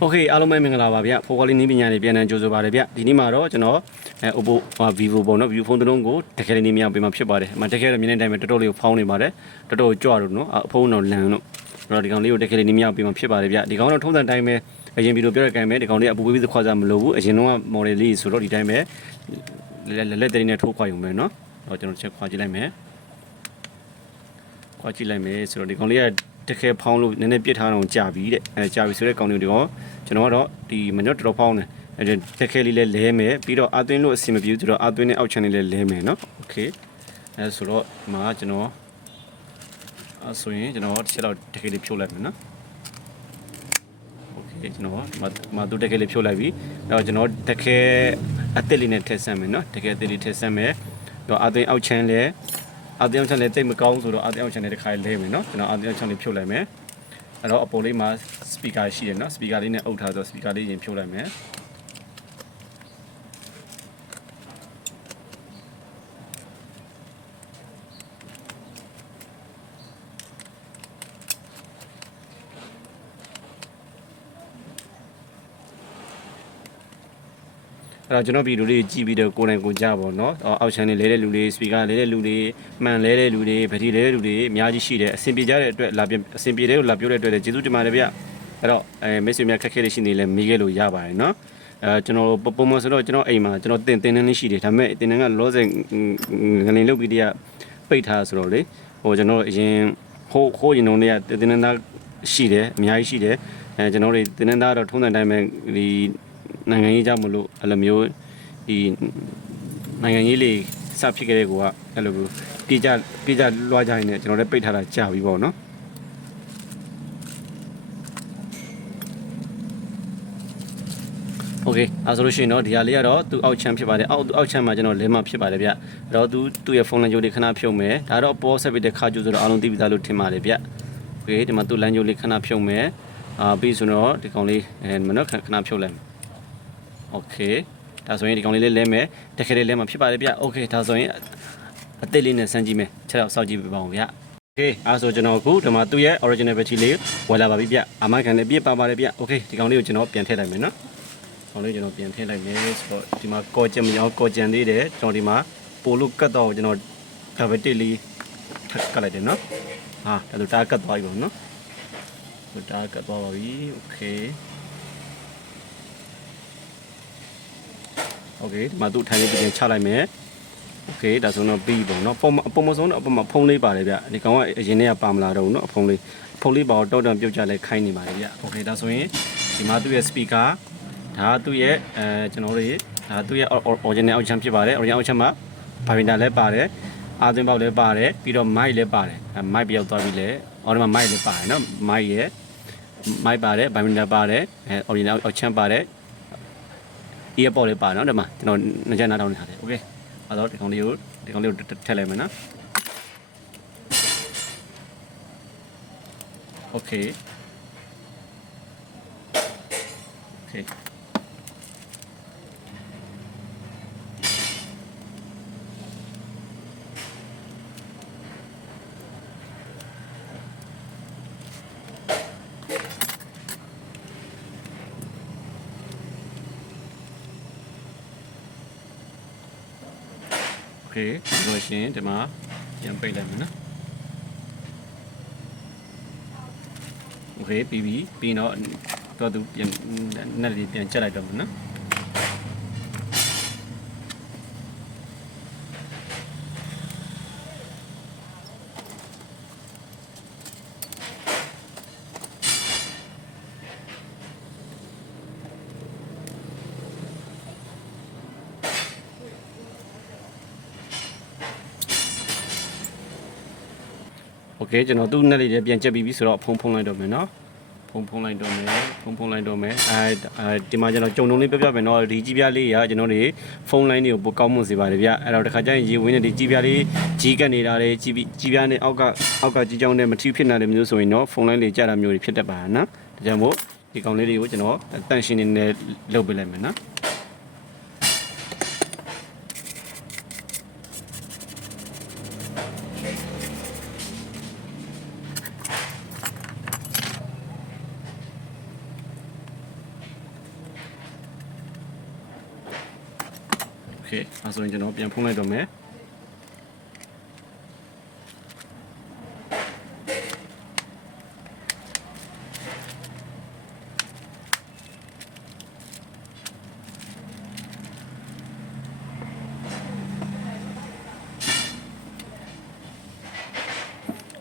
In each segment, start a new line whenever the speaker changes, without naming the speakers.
โอเคအားလုံးပဲမင်္ဂလာပါဗျဖိုးကွာလေးနည်းပညာတွေပြန်တန်းကြိုဆိုပါရစေဗျဒီနေ့မှာတော့ကျွန်တော်အဲ Oppo ဟာ Vivo ပေါ့နော် Vivo ဖုန်းတစ်လုံးကိုတကယ်လေးနေမြောက်ပေးမှာဖြစ်ပါတယ်အမှတကယ်တော့မြင်တဲ့အတိုင်းပဲတော်တော်လေးကိုဖောင်းနေပါတယ်တော်တော်ကြွတော့နော်အဖုန်းတော့လန်တော့အဲ့တော့ဒီကောင်လေးကိုတကယ်လေးနေမြောက်ပေးမှာဖြစ်ပါတယ်ဗျဒီကောင်တော့ထုံးစံတိုင်းပဲအရင်ဗီဒီယိုပြောတဲ့အတိုင်းပဲဒီကောင်လေးအပူပေးပြီးခွာစားမလို့ဘူးအရင်တော့ model လေးဆိုတော့ဒီတိုင်းပဲလက်လက်တရီနဲ့ထိုးခွာရုံပဲနော်တော့ကျွန်တော်ချက်ခွာကြည့်လိုက်မယ်ခွာကြည့်လိုက်မယ်ဆိုတော့ဒီကောင်လေးက တကယ်ဖောင်းလို့နည်းနည်းပြစ်ထားတော့ကြာပြီတဲ့အဲကြာပြီဆိုတဲ့ကောင်လေးတွေကိုကျွန်တော်ကတော့ဒီမညော့တော်တော်ဖောင်းတယ်အဲတကယ်လေးလည်းလဲမယ်ပြီးတော့အသွင်းလို့အဆင်မပြေဘူးဆိုတော့အသွင်းနဲ့အောက်ချန်လေးလည်းလဲမယ်နော်โอเคအဲဆိုတော့ဒီမှာကျွန်တော်အဲဆိုရင်ကျွန်တော်တစ်ချက်တော့တကယ်လေးဖြုတ်လိုက်မယ်နော်โอเคကျွန်တော်မမတူတကယ်လေးဖြုတ်လိုက်ပြီအဲ့တော့ကျွန်တော်တကယ်အသစ်လေးနဲ့ထည့်ဆမ်းမယ်နော်တကယ်အသစ်လေးထည့်ဆမ်းမယ်တော့အသွင်းအောက်ချန်လည်း အသွင်းအောက်ချန်လည်းတိတ်မကောင်းဆိုတော့အသွင်းအောက်ချန်လည်းတစ်ခါလဲမယ်နော်ကျွန်တော်အသွင်းအောက်ချန်လေးဖြုတ်လိုက်မယ်အဲ့တော့အပေါ်လေးမှာ speaker ရှိတယ်နော် speaker လေးနဲ့အုပ်ထားဆို speaker လေးရင်ဖြုတ်လိုက်မယ် အဲ့တော့ကျွန်တော်ဗီဒီယိုလေးကြည့်ပြီးတော့ကိုယ်တိုင်ကိုကြားပါတော့เนาะအောက်ချန်နေလဲတဲ့လူတွေစပီကာလဲတဲ့လူတွေမှန်လဲတဲ့လူတွေဗတီလဲတဲ့လူတွေအများကြီးရှိတယ်အဆင်ပြေကြတဲ့အတွက်လာပြအဆင်ပြေတဲ့ကိုလာပြောတဲ့အတွက်လည်းကျေးဇူးတင်ပါတယ်ဗျအဲ့တော့အဲမိတ်ဆွေများခက်ခဲလေးရှိနေလဲမေးခဲ့လို့ရပါတယ်เนาะအဲကျွန်တော်ပုံမှန်ဆိုတော့ကျွန်တော်အိမ်မှာကျွန်တော်တင်တင်နေရှိတယ်ဒါပေမဲ့တင်နေကလောဆယ်ငလင်လုတ်ပြီးတည်းကပိတ်ထားဆိုတော့လေဟိုကျွန်တော်အရင်ဟိုဟိုရင်တော့နေတင်နေတာရှိတယ်အများကြီးရှိတယ်အဲကျွန်တော်တွေတင်နေတာတော့ထုံးတဲ့တိုင်းပဲဒီ နိုင်ငံရေးကြောင့်မလို့အဲ့လိုမျိုးဒီနိုင်ငံရေးလေးစဖြစ်ခဲ့တဲ့ကောကအဲ့လိုပြေးကြပြေးကြလွှားကြရင်လည်းကျွန်တော်လည်းပိတ်ထားတာကြာပြီပေါ့နော်โอเคအဲဆိုလို့ရှိရင်တော့ဒီဟာလေးကတော့သူအောက်ချမ်းဖြစ်ပါတယ်အောက်သူအောက်ချမ်းမှာကျွန်တော်လဲမှာဖြစ်ပါတယ်ဗျအဲ့တော့သူသူ့ရဲ့ဖုန်းလမ်းကြိုးလေးခဏဖြုတ်မယ်ဒါတော့ပေါ်ဆက်ပြီးတဲ့ခါကျိုးဆိုတော့အားလုံးသိပြီးသားလို့ထင်ပါတယ်ဗျโอเคဒီမှာသူ့လမ်းကြိုးလေးခဏဖြုတ်မယ်အာပြီးဆိုတော့ဒီကောင်လေးအဲမနော်ခဏဖြုတ်လိုက်မယ် โอเคဒါဆိုရင်ဒီကောင်လေးလေးလဲမယ်တခဲလေးလဲမှာဖြစ်ပါတယ်ဗျโอเคဒါဆိုရင်အသစ်လေးနဲ့စမ်းကြည့်မယ်ချက်တော့စောက်ကြည့်ပြပါအောင်ဗျโอเคအဲဆိုကျွန်တော်အခုဒီမှာသူ့ရဲ့ original battery လေးဝယ်လာပါပြီဗျအမကန်လည်းပြည့်ပါပါတယ်ဗျโอเคဒီကောင်လေးကိုကျွန်တော်ပြန်ထည့်လိုက်မယ်နော် အောင်လေးကျွန်တော်ပြန်ထည့်လိုက်မယ်ဆိုတော့ဒီမှာကော်ကြံမအောင်ကော်ကြံသေးတယ်ကျွန်တော်ဒီမှာပိုလို့ကတ်တော့ကျွန်တော်ဒါပဲတစ်လေးထပ်ကတ်လိုက်တယ်နော်ဟာဒါဆိုတားကတ်သွားပြီပေါ့နော်ဆိုတားကတ်သွားပါပြီโอเค โอเคဒီမှာသူ့ထိုင်လေးပြန်ချလိုက်မယ်โอเคဒါဆိုတော့ပြီးပေါ့နော်ပုံပုံမဆုံးတော့အပေါ်မှာဖုံးလေးပါတယ်ဗျဒီကောင်ကအရင်တည်းကပါမလာတော့ဘူးနော်အဖုံးလေးဖုံးလေးပါတော့တောက်တံပြုတ်ကြလဲခိုင်းနေပါတယ်ဗျโอเคဒါဆိုရင်ဒီမှာသူ့ရဲ့ speaker ဒါကသူ့ရဲ့အဲကျွန်တော်တို့ရေဒါသူ့ရဲ့ original အောက်ချမ်းဖြစ်ပါတယ် original အောက်ချမ်းမှာဘာဗင်တာလည်းပါတယ်အာသွင်းပေါက်လည်းပါတယ်ပြီးတော့ mic လည်းပါတယ်အဲ mic ပြောက်သွားပြီလေအော်ဒီမှာ mic လည်းပါတယ်နော် mic ရဲ့ mic ပါတယ်ဘာဗင်တာပါတယ်အဲ original အောက်ချမ်းပါတယ် earpod လည်းပါတယ်နော်ဒီမှာကျွန်တော်နှစ်ချက်နားထောင်နေထားတယ် okay အဲ့တော့ဒီကောင်လေးကိုဒီကောင်လေးကိုထည့်လိုက်မယ်နော် okay okay โอเค ဒီလိုရှင်ဒီမှာပြန်ပိတ်လိုက်မယ်နော်โอเคပြီးပြီပြီးတော့တော့သူပြန်နက်လေးပြန်ချက်လိုက်တော့မယ်နော် โอเคကျွန်တော်သူ့နက်လေးတွေပြန်ချက်ပြီးပြီဆိုတော့ဖုံဖုံလိုက်တော့မယ်နော်ဖုံဖုံလိုက်တော့မယ်ဖုံဖုံလိုက်တော့မယ်အဲအဲဒီမှာကျွန်တော်ကြုံတုံလေးပြပြမယ်နော်ဒီကြီးပြားလေးရာကျွန်တော်တွေဖုန်းလိုင်းတွေကိုပိုကောင်းမွန်စေပါတယ်ဗျအဲ့တော့တစ်ခါကျရင်ရေဝင်တဲ့ဒီကြီးပြားလေးကြီးကပ်နေတာလေကြီးကြီးပြားနဲ့အောက်ကအောက်ကကြီးကြောင်းနဲ့မထီးဖြစ်နေတယ်မျိုးဆိုရင်တော့ဖုန်းလိုင်းလေးကြတာမျိုးတွေဖြစ်တတ်ပါနော်ဒါကြောင့်မို့ဒီကောင်လေးတွေကိုကျွန်တော်တန့်ရှင်းနေနဲ့လုပ်ပေးလိုက်မယ်နော် เคအဲဆိုရင်ကျွန်တော်ပြန်ဖုန်းလိုက်တော့မယ်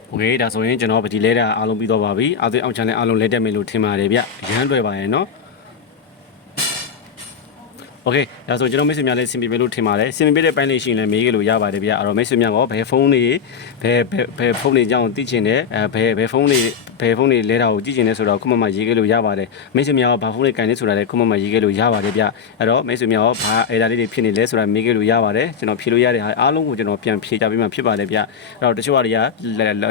โอเคဒါဆိုရင်ကျွန်တော်ပတိလဲတာအားလုံးပြီးတော့ပါပြီအားသွေးအောင်ချန်လည်းအားလုံးလဲတက်မယ်လို့ထင်ပါတယ်ဗျရမ်းတွေ့ပါရဲ့နော် โอเคဒါဆိုကျွန်တော်မိတ်ဆွေများလည်းဆင်ပြေပြီလို့ထင်ပါတယ်ဆင်ပြေတဲ့ပိုင်းလေးရှိရင်လည်းမေးကြလို့ရပါတယ်ဗျအဲ့တော့မိတ်ဆွေများကဘယ်ဖုန်းတွေဘယ်ဘယ်ဘယ်ဖုန်းတွေအကြောင်းသိချင်တယ်အဲဘယ်ဘယ်ဖုန်းတွေဘယ်ဖုန်းတွေလဲတာကိုကြည့်ချင်တယ်ဆိုတော့ခုမှမှရေးကြလို့ရပါတယ်မိတ်ဆွေများကဘာဖုန်းတွေကင်နေဆိုတာလည်းခုမှမှရေးကြလို့ရပါတယ်ဗျအဲ့တော့မိတ်ဆွေများကဘာအဲဒါလေးတွေဖြစ်နေလဲဆိုတာမေးကြလို့ရပါတယ်ကျွန်တော်ဖြေလို့ရတဲ့ဟာအားလုံးကိုကျွန်တော်ပြန်ဖြေကြပေးမှဖြစ်ပါတယ်ဗျအဲ့တော့တချို့ဟာတွေက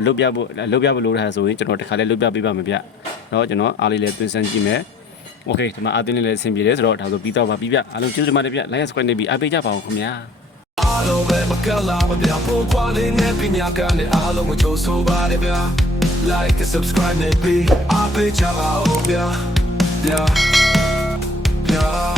လုတ်ပြဖို့လုတ်ပြဖို့လို့ထားဆိုရင်ကျွန်တော်တခါလေးလုတ်ပြပေးပါမယ်ဗျတော့ကျွန်တော်အားလေးလည်းတွင်ဆန်းကြည့်မယ် โอเคဒီမှာအသွင်းလေးလည်းအဆင်ပြေတယ်ဆိုတော့ဒါဆိုပြီးတော့ပါပြီးပြအားလုံးကျေးဇူးတင်ပါတယ်ဗျ like subscribe နေပြီးအားပေးကြပါအောင်ခင်ဗျာ
အားလုံးပဲမကလာမပြဖို့ကွာလေးနဲ့ပညာကနဲ့အားလုံးကိုကြိုးဆိုပါရဗျာ like and subscribe နဲ့ပြီးအားပေးကြပါဦးဗျာ yeah yeah